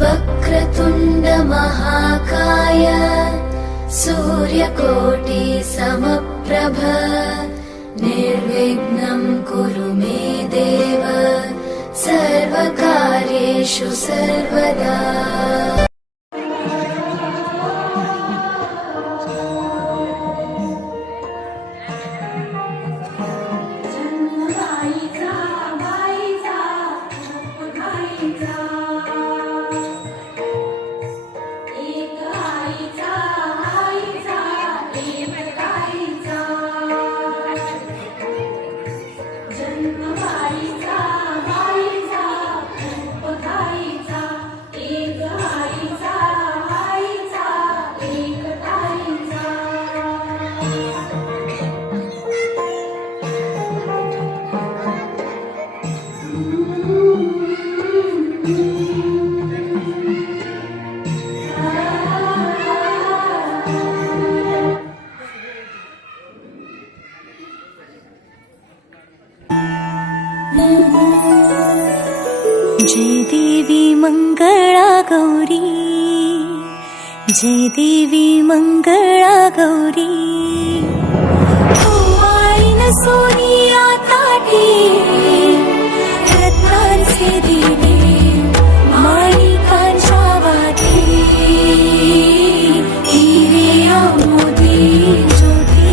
वक्रतुंड महाकाय सूर्यकोटि समप्रभ निर्विघ्नं कुरु मे देव सर्वकार्येषु सर्वदा। जय देवी मंगला गौरी, जय देवी मंगला गौरी, ओवाळीन सोनिया ताटी रत्नांचे दिवे माणिकांच्या वाती हिरे मोती ज्योती।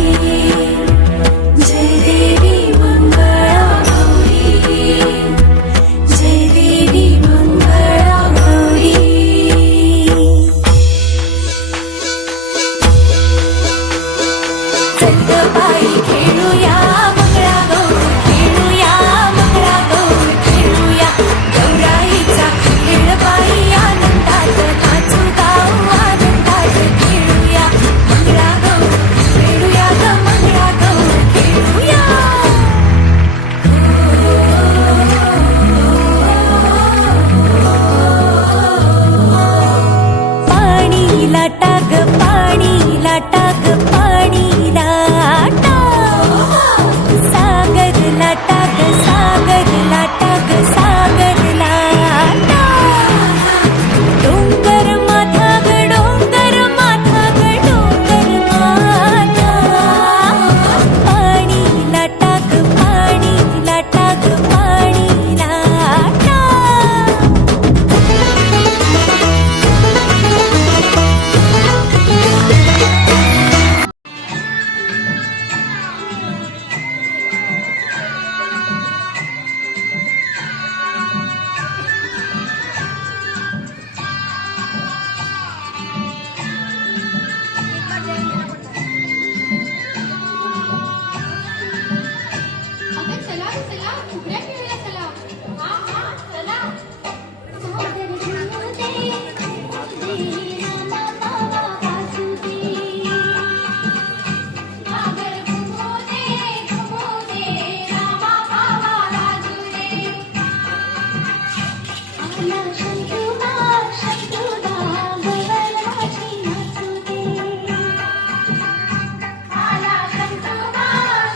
जय देवी मंगला गौरी, जय देवी मंगला गौरी। चंदबाई खेळूया मंगळा गौर, खेळूया मंगळा गौर, खेळूया गौराईचा खेळ बाई आनंदात नाचू गाऊ आनंदात। खेळूया मंगळा गौर, खेळूया ग मंगळा गौर, खेळूया। पाणी लाटा ग पाणी लाटा ग पाणी लाटा, सागर लाटा ग सागर लाटा ग सागर लाटा। डोंगर माथा ग डोंगर माथा ग डोंगर माथा, पाणी लाटा ग पाणी लाटा ग पाणी लाटा। अगं चला चला फुगड्या खेळूया चला। हा हा चला। सागर झुमते रामा बाबा वासुदे, सागर झुमते रामा बाबा वासुदे। आला शंतुबा शंतुबा गवळाची नाचुदे, आला शंतुबा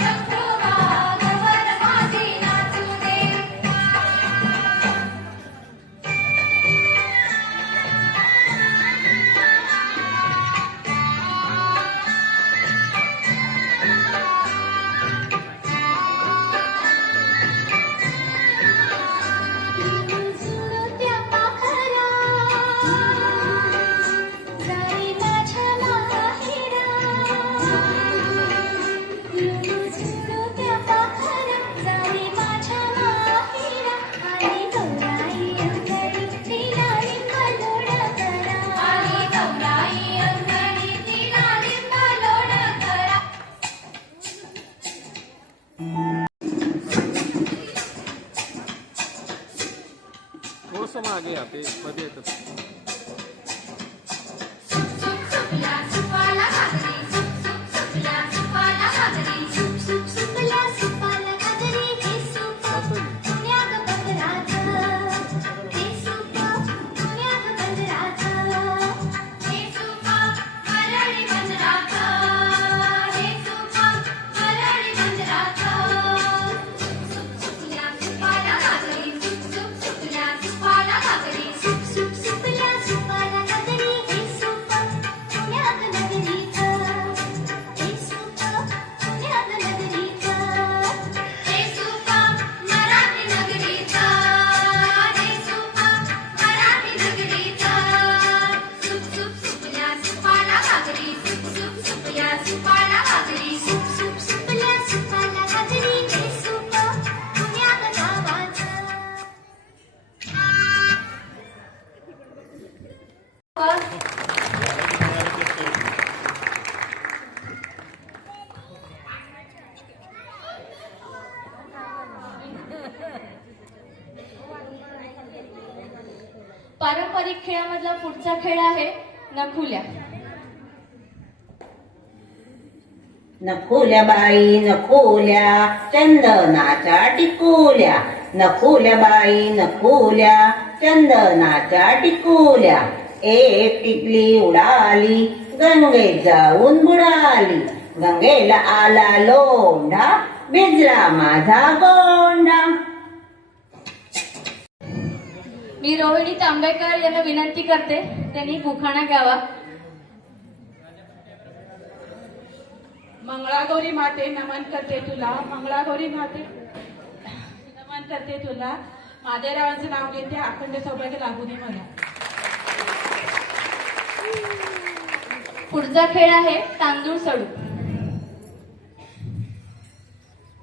शंतुबा गवळाची नाचुदे। झुळझुळत्या पाखरा जाई माझ्या माहेरा, झुळझुळत्या पाखरा जाई माझ्या माहेरा। आणि गौराई अंगणी तिला लिंबलोड करा, आणि गौराई अंगणी तिला लिंबलोड करा। थोडस मागे या, ते मध्ये येतं। सुकल्या सुपाला घागरी, सुकल्या सुपाला घागरी, सुकल्या सुपाला घागरी। हे सुप पुण्यात बंदराचं, हे सुप पुण्यात बंदराचं, हे सुप परळी बंदराचं, हे सुप परळी बंदराचं। सुकल्या सुपाला घागरी, सुकल्या सुपाला घागरी, सुकल्या पारंपरिक खेळामधला पुढचा खेळ आहे नखुल्या. नखोल्या बाई नखोल्या चंदनाच्या टिकोल्या, नखोल्या बाई नखोल्या चंदनाच्या टिकोल्या. एक टिकली उडाली गंगेत जाऊन बुडाली, गंगेला आला लोंढा भिजला माझा गोंडा. मी रोहिणी तांबेकर यांना विनंती करते त्यांनी उखाणा गावा. मंगळागौरी माते नमन करते तुला, मंगळागौरी माते नमन करते तुला. महादेवरावांचं नाव घेते, अखंड सौभाग्य लागू दे मला. पुढचा खेळ आहे तांदूळ सडू.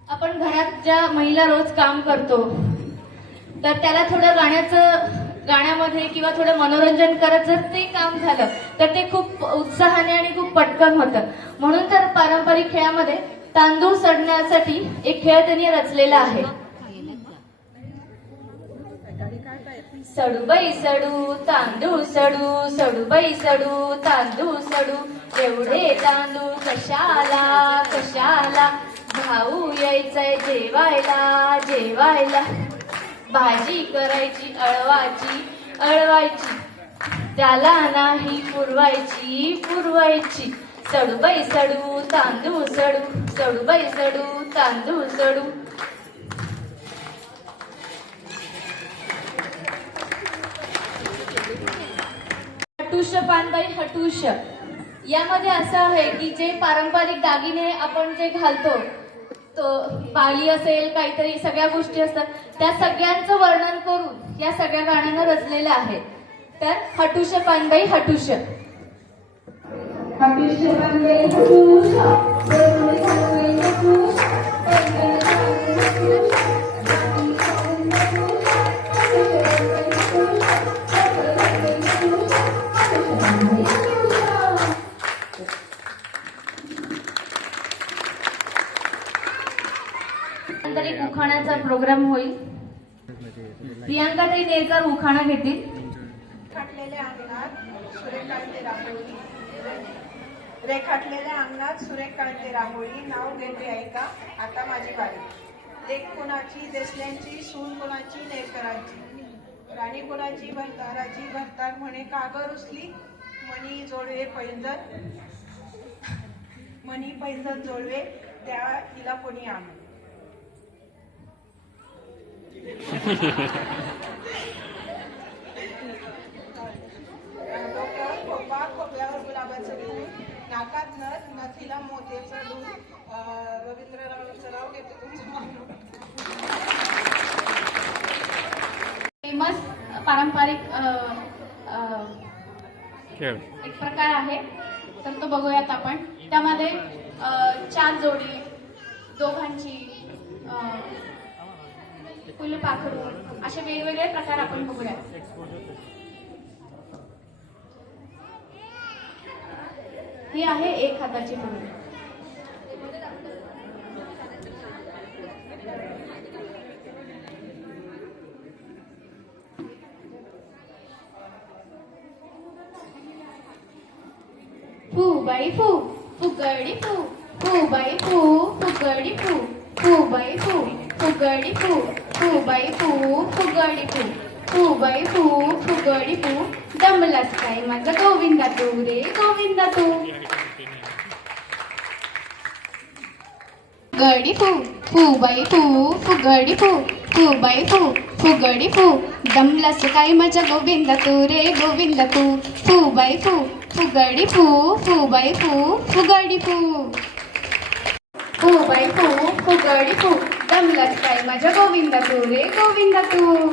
आपण घरात ज्या महिला रोज काम करतो तर त्याला थोडं गाण्यामध्ये किंवा थोडं मनोरंजन करत जर ते काम झालं तर ते खूप उत्साहाने आणि खूप पटकन होतं. म्हणून तर पारंपरिक खेळामध्ये तांदूळ सडण्यासाठी एक खेळ त्यांनी रचलेला आहे. सडूबाई सडू तांदूळ सडू, सडूबाई सडू तांदूळ सडू, एवढे तांदूळ कशाला कशाला, भाऊ यायचंय जेवायला जेवायला, भाजी करायची अळवाची अळवायची, त्याला नाही पुरवायची पुरवायची. सडूबाई सडू तांदूळ सडू, सडूबाई सडू तांदूळ सडू. हटुष पानबाई हटुष. यामध्ये असं आहे की जे पारंपरिक दागिने आपण जे घालतो तो बाली असेल काहीतरी सगळ्या गोष्टी असतात त्या सगळ्यांचं वर्णन करून या सगळ्या गाण्यांना रचलेलं आहे. तर हटुष पानबाई हटुष. नंतर एक उखाण्याचा प्रोग्राम होईल. प्रियांकाताई नेरकर उखाणा घेतील. रेखाटलेल्या अंगणात सुरेख काढते रांगोळी, रेखाटलेल्या अंगणात सुरेख काढते रांगोळी, नाव घेते ऐका आता माझी बारी. लेक कोणाची देसल्यांची, सून कोणाची नेरकरांची, राणी कोणाची भरताराची, भरतार म्हणे कागर उचली, मणी जोडवे पैंजण, मणी पैंजण जोडवे त्या तिला कोणी आण. डोक्यावर खोपा, खोपल्यावर गुलाबाचं फूल, नाकात नथ, नथीला मोत्याचं दूध. रवींद्ररावांचं नाव घेते तुमचं. फेमस पारंपरिक खेळ एक प्रकार आहे तर तो बघूयात आपण. त्यामध्ये 4 जोडी दोघांची फुलपाखरू असे वेगवेगळे प्रकार आपण बघूयात. ही आहे एक हाताची फुल. फू बाई फू फुगडी फू, फू बाई फू फुगडी फू, फू बाई फू फुगडी फू, फू बाई फू फुगडी फू, फू बाई फू फुगडी फू. दमलास काय माझा गोविंदा तू रे गोविंदा तू. फुगडी फू, फू बाई फू फुगडी फू, फू बाई फू फुगडी फू. दमलास काय माझा गोविंदा तू रे गोविंदा तू. फू बाई फू फुगडी फू, फू बाई फू फुगडी फू. फू बाई फू फुगडी फू. दमलास काय माझ्या गोविंदा तू रे गोविंदा तू.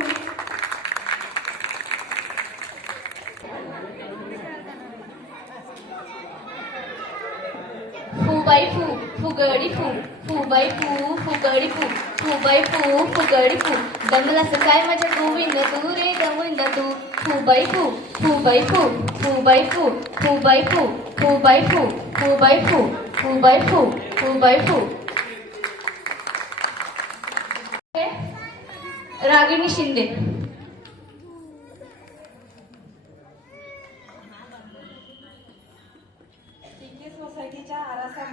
फू बाई फू फुगडी फू, फू बाई फू फुगडी फू, फू बाई फू फुगडी फू. दमलास काय माझ्या गोविंदा तू रे गोविंदा तू. फू बाई फू, फू बाई फू, फू बाई फू, फू बाई फू, फू बाई फू, फू बाई फू, फू बाई फू, फू बाई फू. रागिनी शिंदे.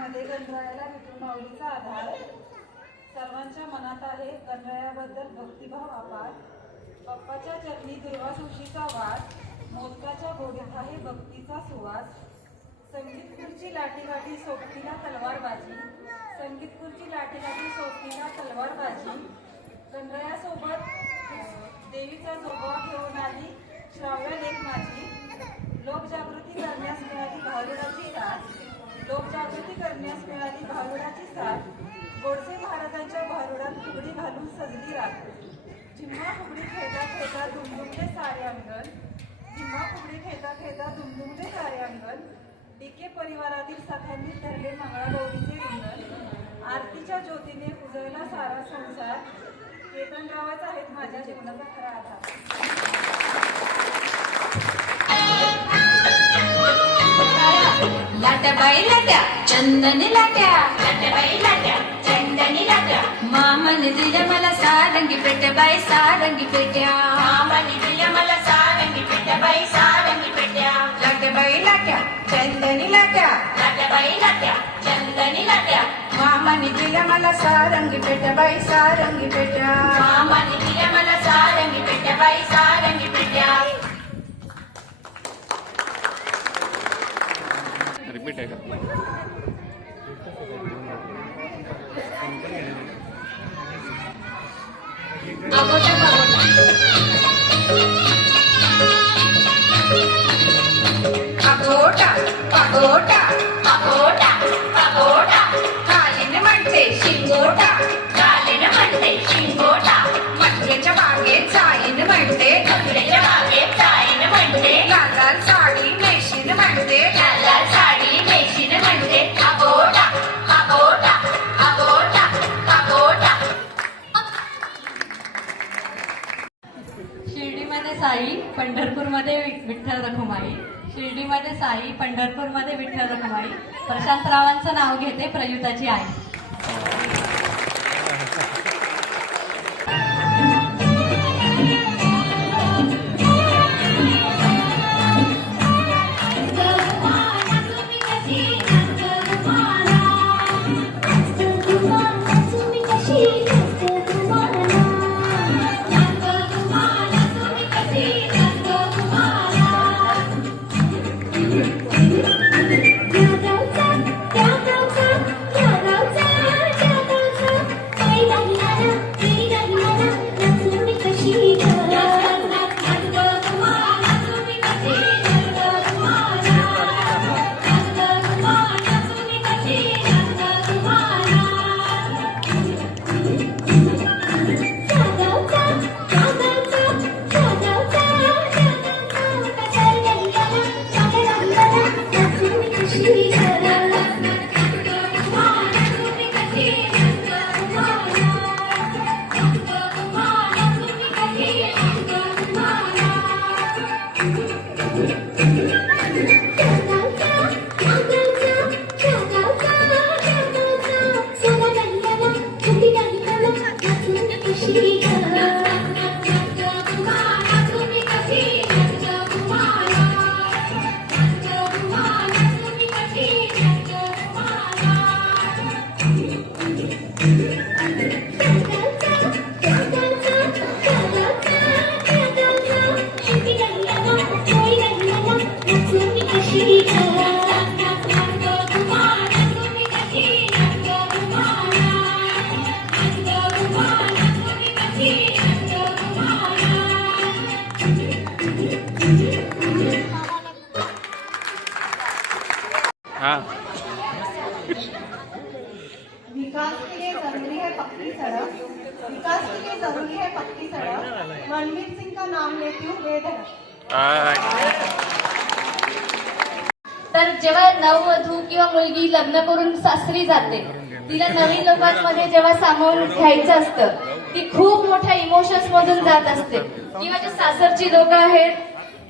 जगामध्ये गणरायाला विठुमाऊलीचा आधार. सर्वांच्या मनात आहे गणरायाबद्दल भक्तिभाव अपार. बाप्पाच्या चरणी दुर्वा तुळशीचा वास. मोदकाच्या गोडीत आहे भक्तीचा सुवास. संगीत खुर्ची लाठी सोबतीला तलवारबाजी. संगीत खुर्ची लाठी सोबतीला तलवारबाजी. गणरायासोबत देवीचा जोगवा घेऊन आली श्राव्य लेख माझी. लोकजागृती करण्यास मिळाली भारुडाची साथ. लोकजागृती करण्यास मिळाली भारुडाची साथ. गोडसे महाराजांच्या भारुडात फुगडी घालून सजली रात. झिम्मा फुगडी खेळता खेळता दुमदुमले सारे अंगण. झिम्मा फुगडी खेळता खेळता दुमदुमले सारे अंगण. डीके परिवारातील सखांनी धरले मंगळागौरीचे रिंगण. आरतीच्या ज्योतीने उजळला सारा संसार. केतनरावच आहेत माझ्या जीवनाचा खरा आधार. लाट्या बाई लाट्या चंदनी लाट्या. लाट्या बाई लाट्या चंदनी लाट्या. मामाने दिल्या मला सारंगी पेट्या बाई सारंगी पेट्या. मामाने दिल्या मला सारंगी पेट्या बाई सारंगी पेट्या. लाट्या बाई लाट्या चंदनी लाट्या. लाट्या बाई लाट्या चंदनी लाट्या. मामाने दिल्या मला सारंगी पेट्या बाई सारंगी पेट्या. मामाने दिल्या मला सारंगी पेट्या बाई सारंगी पेट्या. रिपीट आहे का? पागोटा पागोटा पागोटा पागोटा. कालीन म्हणते शिंगोटा. कालीन म्हणते शिंगोटा. मटक्याच्या बागेत जाईन म्हणते. मटक्याच्या बागेत जाईन म्हणते. लाल लाल साडी नेशीन म्हणते. लाल लाल साडी नेशीन म्हणते. पागोटा पागोटा पागोटा पागोटा. शिर्डीमध्ये साई पंढरपूरमध्ये विठ्ठल रखुमाई. शिर्डीमध्ये साई पंढरपूरमध्ये विठ्ठल रखुमाई. प्रशांतरावांचं नाव घेते प्रयुताची आई. विकास के लिए जरूरी है पक्की सड़क. विकास के लिए जरूरी है पक्की सड़क. रणवीर सिंह का नाम लेती हूँ बेधड़क. तर जेव्हा नववधू किंवा मुलगी लग्न करून सासरी जाते, तिला नवीन लोकांमध्ये जेव्हा सामावून घ्यायचं असतं, ती खूप मोठ्या इमोशन्स मधून जात असते. किंवा जे सासरची लोक आहेत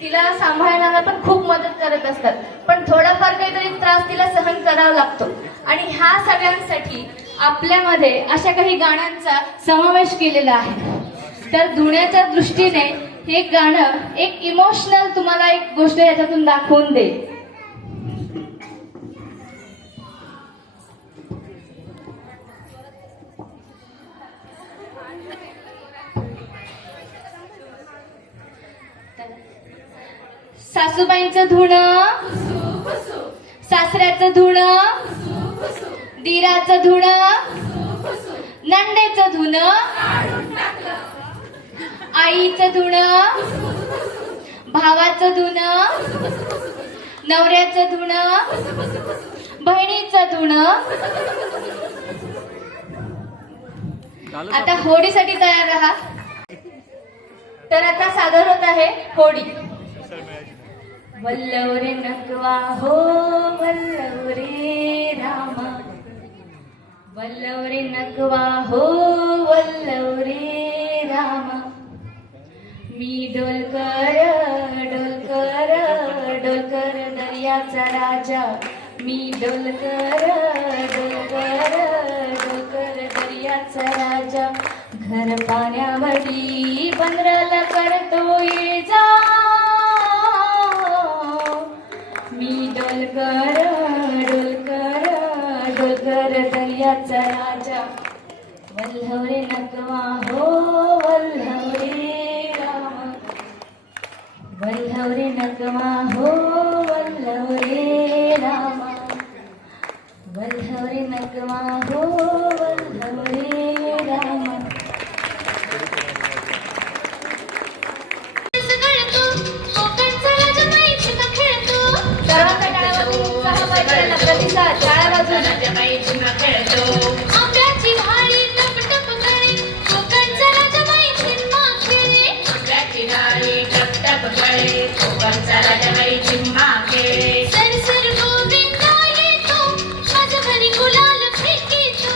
तिला सांभाळण्याला पण खूप मदत करत असतात, पण थोडाफार काहीतरी त्रास तिला सहन करावा लागतो. आणि ह्या सगळ्यांसाठी आपल्यामध्ये अशा काही गाण्यांचा समावेश केलेला आहे. तर धुण्याच्या दृष्टीने हे गाणं एक इमोशनल तुम्हाला एक गोष्ट याच्यातून दाखवून देईल. सासूबाईंचं धुणं, सासऱ्याचं धुणं, दिराचं धुणं, नंदेचं धुणं, आईचं धुणं, भावाचं धुणं, नवऱ्याचं धुणं, बहिणीचं धुणं. आता होडीसाठी तयार राहा. तर आता सादर होत आहे होडी. वल्लव रे नगवा हो वल्लव रे रामा, वल्लव रे नगवा हो वल्लव रे रामा. मी डोलकर डोलकर डोलकर दर्याचा राजा, मी डोलकर डोलकर डोलकर दर्याचा राजा. घर पाण्यावरी बंदराला करतो ये जा, मी डोलकर डोलकर डोलकर दर्याचा राजा. वल्लव रे नगवा हो वल्लव रे रामा, वल्लव रे नगवा हो वल्लव रे रामा, वल्लव रे नगवा हो वल्लव रे रामा. सर्वांचा टाळ्यावाजून उत्साह मैत्रिणींना प्रतिसाद. टाळ्या वाजून. आंब्याची भाळी टप टप करे, कोकणचा राजाबाई झिम्मा खेळे. आंब्याची डाळी टप टप गळे, कोकणचा राजाबाई झिम्मा खेळे. सरसर गोविंदा येतो, माझ्या घरी गुलाल फेकीतो.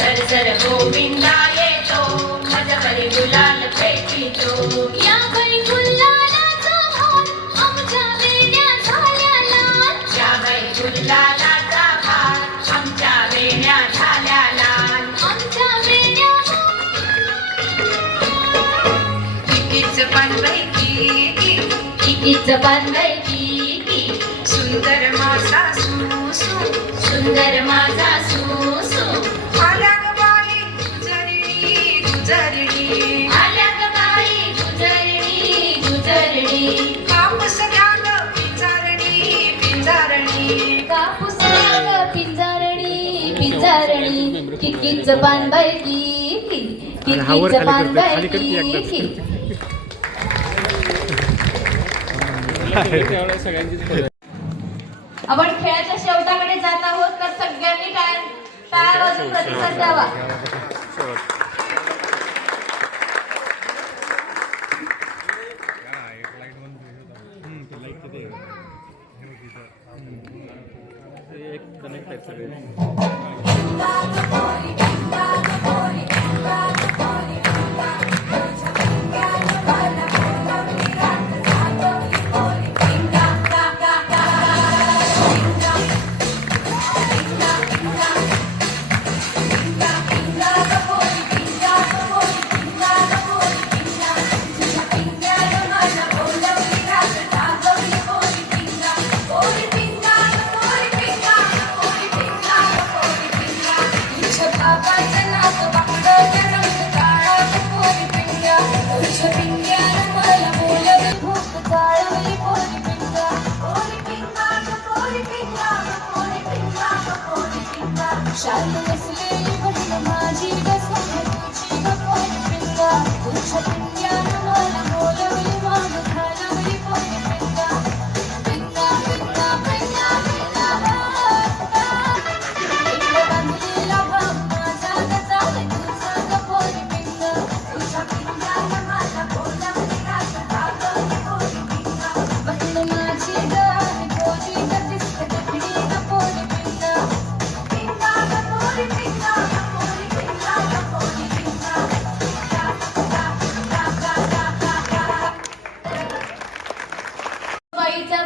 सरसर गोविंदा येतो, माझ्या घरी गुलाल फेकीतो. या बाई गुलालाचा भार, आमच्या वेण्या झाल्या लाल. या बाई गुलालाचा भार, आमच्या वेण्या झाल्या लाल. आमच्या वेण्या कितीच पानबाई की, इकीचं पानबाई की, सुंदर माझा सुसू, सुंदर माझा सुसू. आल्या ग बाई गुजरणी गुजरणी, आल्या ग बाई गुजरणी गुजरणी. कापूस घ्या ग पिंजारणी पिंजारणी. कापूस घ्या पिंजारणी पिंजारणी. किकीचं पानबाई की, किकीचं पानबाई की. सगळ्यांची आपण खेळाच्या शेवटाकडे जात आहोत, तर सगळ्यांनी टाळ्या वाजून प्रतिसाद द्यावा. एक कनेक्ट आहेत सगळे.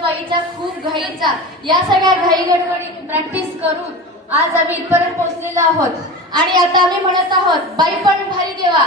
बाईचा खूप घाईचा, या सगळ्या घाई गडबडी प्रॅक्टिस करून आज आम्ही इथपर्यंत पोहोचलेलो आहोत. आणि आता आम्ही म्हणत आहोत, बाई पण भारी देवा.